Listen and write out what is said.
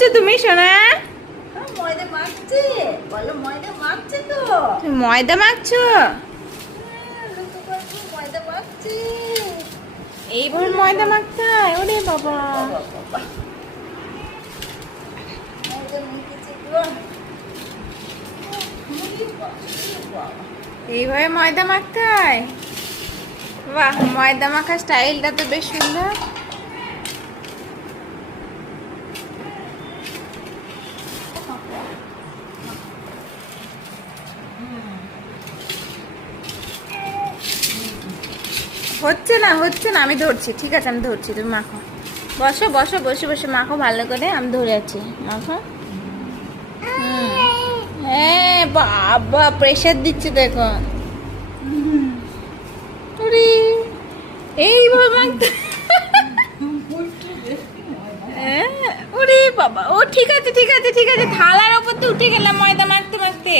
করছো তুমি সোনা? ময়দা মাখছে, বলো ময়দা মাখছে তো। তুমি ময়দা মাখছো? ময়দা মাখছে। এইবার ময়দা মাখতে হয়? ওরে বাবা, ময়দা মেখেছে গো। এইভাবে ময়দা মাখতে হয়? বাহ, ময়দা মাখার স্টাইলটা তো বেশ সুন্দর। হচ্ছে না, হচ্ছে না, আমি ধরছি। ঠিক আছে, আমি ধরছি, তুমি মাখো। বসো বসো, বসে বসে মাখো ভালো করে, আমি ধরে আছি। মাখো। হ্যাঁ বাবা, প্রেশার দিচ্ছে দেখো। ওরে, এইভাবে মাখতে। ওরে বাবা, ও ঠিক আছে ঠিক আছে ঠিক আছে, থালার ওপর তো উঠে গেলাম ময়দা মাখতে মাখতে।